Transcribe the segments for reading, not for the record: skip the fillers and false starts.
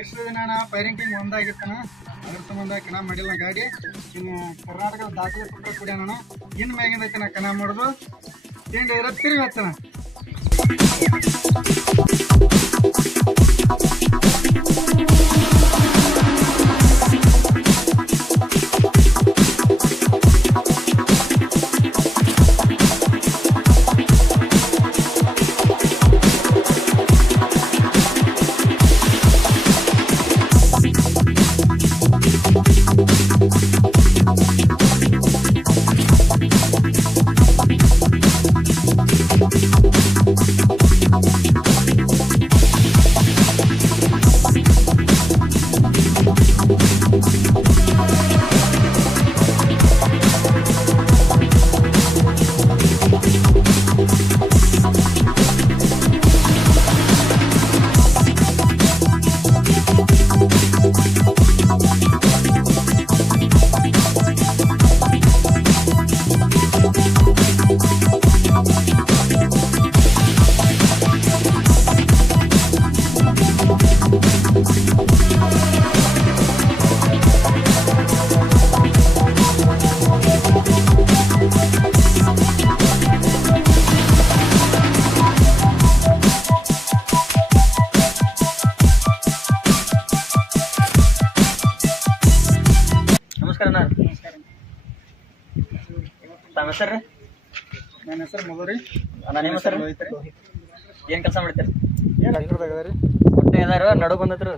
ಎಷ್ಟು ದಿನ ಪೈರಿಂಕಿಂಗ್ ಒಂದಾಗಿತ್ತನ ಅದ್ರ ಸಂಬಂಧ ಕಣ ಮಾಡಿಲ್ಲ ಗಾಡಿ. ಇನ್ನು ಕರ್ನಾಟಕದ ದಾಖಲೆ ಪತ್ರ ಕುಡಿಯೋಣ. ಇನ್ನು ಮ್ಯಾಗಿಂದ ಐತೆ ನಾ ಕಣ ಮಾಡೋದು ತಿಂಡಿ ಇರೋ ತಿರುಗಿ ಹಚ್ಚಣ. ತಮ್ಮ ಹೆಸರು? ನನ್ನ ಹೆಸರು ಮಧುರಿ. ನನ್ನ ಹೆಸರು ಏನು ಕೆಲಸ ಮಾಡ್ತೀರಿ? ಏನು ಹಾಕಿರ್ದಾಗ ರೀ ಹೊಟ್ಟೆ ಏನಾರು ನಡು ಬಂದತ್ರು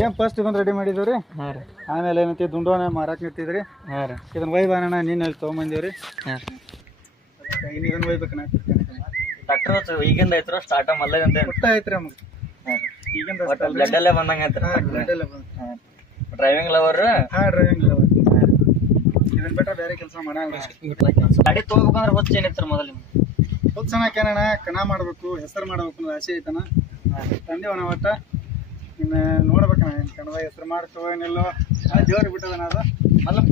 ಏನು ಫಸ್ಟ್ ಇದನ್ನು ರೆಡಿ ಮಾಡಿದ್ದೀವಿ ರೀ. ಹಾಂ ರೀ. ಆಮೇಲೆ ಏನಂತ ದುಂಡೋನೆ ಮಾರಾಕ್ ನಿಂತಿದ್ರಿ. ಹಾಂ ರೀ. ಇದನ್ನು ಒಯ್ಬಾನಣ್ಣ ನೀನು ಅಲ್ಲಿ ತೊಗೊಂಬಂದೀವಿ ರೀ. ಹಾಂ ಇನ್ನು ಇದನ್ನು ಒಯ್ಬೇಕಣ್ಣ. ಡಾಕ್ಟ್ರು ಈಗಿಂದ ಐತ್ರು ಸ್ಟಾರ್ಟ್ ಮಲ್ಲ ಅಂತ ಹೊಟ್ಟ ಐತ್ರಿ ನಮಗೆ. ಹಾಂ ಈಗಿಂದ ಬ್ಲಡ್ ಅಲ್ಲೇ ಬಂದಂಗೆ ಐತ್ರಿ. ಹಾಂ ಡ್ರೈವಿಂಗ್ ಲವರ್. ಹಾಂ ಡ್ರೈವಿಂಗ್ ಇದನ್ನ ಬಿಟ್ರೆ ಬೇರೆ ಕೆಲಸ ಮಾಡಲ್ಲ. ಗಾಡಿ ತೊಗೋಬೇಕಂದ್ರೆ ಹೊಚ್ಚ ಏನಿತ್ತು ಮೊದಲು ನಿಮ್ಗೆ? ಹೊತ್ತು ಚೆನ್ನಾಗೇನಣ್ಣ ಕಣ ಮಾಡಬೇಕು, ಹೆಸರು ಮಾಡಬೇಕು ಅನ್ನೋ ಆಸೆ ಐತನ. ತಂದೆವಣ್ಣ ಒಟ್ಟ ಇನ್ನು ನೋಡ್ಬೇಕಣ್ಣ ಏನು ಕಣದಾಗ ಹೆಸರು ಮಾಡ್ತೇವೋ ಏನಿಲ್ಲೋ ದೇವ್ರಿಗೆ ಬಿಟ್ಟದಣ್ಣ ಅದು. ಮೊದಲು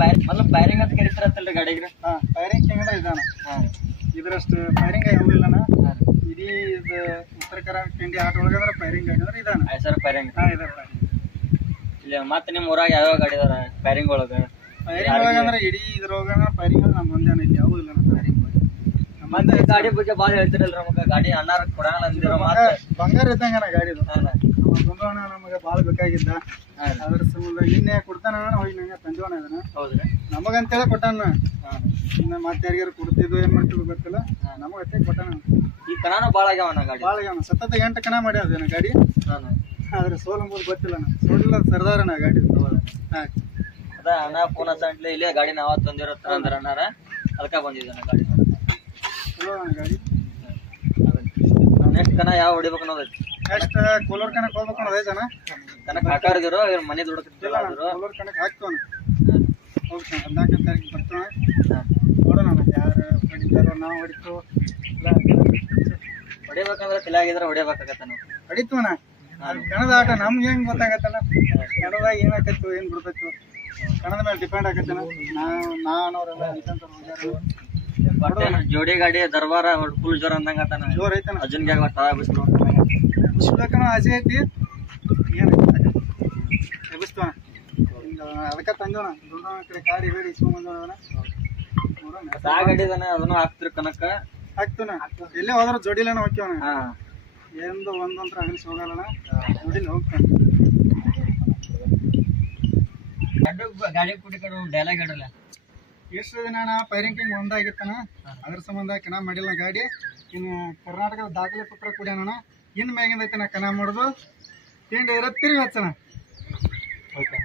ಫೈರಿಂಗ್ ಅಂತ ಕರೀತಾರತ್ತಲ್ರಿ ಗಾಡಿಗೆ? ಹಾಂ ಫೈರಿಂಗ್ ಹೆಂಗಂದ್ರೆ ಇದಾನ. ಹಾಂ ಇದ್ರಷ್ಟು ಫೈರಿಂಗ್ ಯಾವಿಲ್ಲಣ್ಣ. ಇಡೀ ಇದು ಉತ್ತರ ಕರ್ನಾಟಕ ಇಂಡಿಯಾ ಆಟ ಒಳಗಂದ್ರೆ ಫೈರಿಂಗ್ ಆಗಿದ್ರೆ ಇದಾನ. ಆಯ್ತು ಸರ್ ಫೈರಿಂಗ್. ಹಾಂ ಇದಾರೆ ಇಲ್ಲ ಮತ್ತೆ ನಿಮ್ಮ ಊರಾಗ ಯಾವ್ಯಾವ ಗಾಡಿ ಅದಾರ ಫೈರಿಂಗ್ ಒಳಗೆ? ಫೈರಿಂಗ್ ಒಳಗಂದ್ರೆ ಇಡೀ ಇದ್ರೊಳಗ ಫೈರಿಂಗ್ ಅಂದ್ರೆ ನಮ್ಮ ಒಂದೇ ಐತಿ, ಯಾವೂ ಇಲ್ಲ ನಮ್ಮ ಫೈರಿಂಗ್ ಒಳಗೆ. ಮತ್ತೆ ಗಾಡಿ ಬಗ್ಗೆ ಭಾಳ ಹೇಳ್ತಿರಲ್ರಿ ನಮಗೆ. ಗಾಡಿ ಅಣ್ಣಾರ ಕೊಡಂಗಿಲ್ಲ ಅಂದಿರೋ ಮಾತು ಬಂಗಾರ ಇದ್ದಂಗಣ್ಣ ಗಾಡಿದು. ಹಾಂ ಬಂದೋಣ ನಮಗೆ ಭಾಳ ಬೇಕಾಗಿದ್ದ. ಅದ್ರ ಸಂಬಂಧ ನಿನ್ನೆ ಕೊಡ್ತಾನ ಹೋಗಿ ನಂಗೆ ತಂದೋಣ ಇದನ್ನ. ಹೌದ್ರಿ. ನಮಗಂತೇಳಿ ಕೊಟ್ಟಾನ. ಇನ್ನು ಮತ್ತೆ ಯಾರಿಗಾರು ಕೊಡ್ತಿದ್ದು ಏನು ಮಾಡ್ತಿದ್ದು ಗೊತ್ತಿಲ್ಲ. ನಮಗತ್ತೆ ಕೊಟ್ಟಾನ. ಈ ಕಣನೂ ಭಾಳ ಆಗ್ಯಾವಣ್ಣ ಗಾಡಿ. ಭಾಳ ಆಗ್ಯಾವ. ಸತತ 8 ಕಣ ಮಾಡ್ಯಾವ ಗಾಡಿ. ಹಾಂ ಆದ್ರೆ ಸೋಲಂಬುದು ಗೊತ್ತಿಲ್ಲ. ಸೋಲಿಲ್ಲ ಸರ್ದಾರಣ್ಣ ಗಾಡಿ. ಹಾಂ ಅದ ಅಣ್ಣ ಫೋನ್ ಹಚ್ಚಂಟ್ಲಿ ಇಲ್ಲೇ ಗಾಡಿ ನಾವ ತಂದಿರತ್ತ ಅಂದ್ರ ಅಣ್ಣಾರ ಅದಕ್ಕೆ ಬಂದಿದ್ದಾನೆ ಗಾಡಿ. ಚಲೋ ಅಣ್ಣ ಗಾಡಿ. ನೆಕ್ಸ್ಟ್ ಕಣ ಯಾವ ಹೊಡಿಬೇಕು ಅನ್ನೋದೈತಿ. ನೆಕ್ಸ್ಟ್ ಕೋಲಾರ ಕಣಕ್ಕೆ ಹೋಗ್ಬೇಕು ಅನ್ನೋದೈತಣ್ಣ. ಕನಕ ಹಾಕಾರ್ದಿರೋ ಮನೆ ದುಡ್ಕಿರ್ತಿಲ್ಲ ಕೋಲಾರ ಕಣಕ್ಕೆ ಹಾಕ್ತವಣ. ಹೋಗ್ತಾನೆ 14ನೇ ತಾರೀಕು ಬರ್ತಾನೆ. ನೋಡೋಣ ಯಾರು ಹೊಡಿತಾರೋ ನಾವು ಹೊಡಿತು. ಹೊಡಿಬೇಕಂದ್ರೆ ತಲೆಯಾಗಿದ್ರೆ ಹೊಡಿಬೇಕಾಗತ್ತ ನಾವು ಹೊಡಿತೀವಣ್ಣ. ಅದು ಕಣದ ಆಟ ನಮ್ಗೆ ಹೆಂಗೆ ಗೊತ್ತಾಗತ್ತಲ್ಲ. ಕಣದಾಗ ಏನಾಕತ್ತು ಏನು ಬಿಡ್ಬೇಕು ಕಣದ ಮೇಲೆ ಡಿಪೆಂಡ್ ಆಗತ್ತಣ್ಣ. ನಾನವರೆಲ್ಲ ಜೋಡಿ ಗಾಡಿ ದರ್ಬಾರ ಫುಲ್ ಜೋರ್ ಅಂದಂಗ ಜೋರ್ ಐತಣ್ಣ. ಅರ್ಜುನ್ಗೆ ಬಿಸ್ಲು ಬಿಸ್ಬೇಕಣ್ಣ ಆಸೆ ಐತಿ. ಏನು ಎಬ್ಬಿಸ್ತವಣ. ಅದಕ್ಕೆ ತಂದವಣ ದುಡ್ಡು ಕಡೆ ಗಾಡಿ ಬೇಡಿ ಇಸ್ಕೊಂಬಂದವಣ. ಆ ಗಾಡಿದಾನ ಅದನ್ನು ಹಾಕ್ತಿರಿ ಕನಕ ಹಾಕ್ತವಣ. ಎಲ್ಲೇ ಹೋದ್ರೂ ಜೋಡಿಲನ ಹೋಗ್ಯವಣ. ಹಾಂ ಎಂದು ಒಂದಂತ್ರ ಅಗಲಿಸಿ ಹೋಗಲ್ಲಣ್ಣ. ಜೋಡಿಲಿ ಹೋಗ್ತಾನೆ. ಗಾಡಿ ಕುಡಿ ಕಡೆ ಡೈಲಾಗ್ ಹೇಳಲ್ಲ. ಎಷ್ಟು ದಿನ ಪೈರಿಂಕಿಂಗ್ ಒಂದಾಗಿತ್ತಣ್ಣ. ಅದ್ರ ಸಂಬಂಧ ಕಣ ಮಾಡಿಲ್ಲ ಗಾಡಿ. ಇನ್ನು ಕರ್ನಾಟಕದ ದಾಖಲೆ ಪತ್ರ ಕುಡಿಯೋಣ. ಇನ್ನು ಮ್ಯಾಗಿಂದ ಐತೆ ನಾ ಕಣ ಮಾಡೋದು ತಿಂಡಿ ಇರೋ ತಿರುಗಿ ಹಚ್ಚಣ. ಓಕೆ.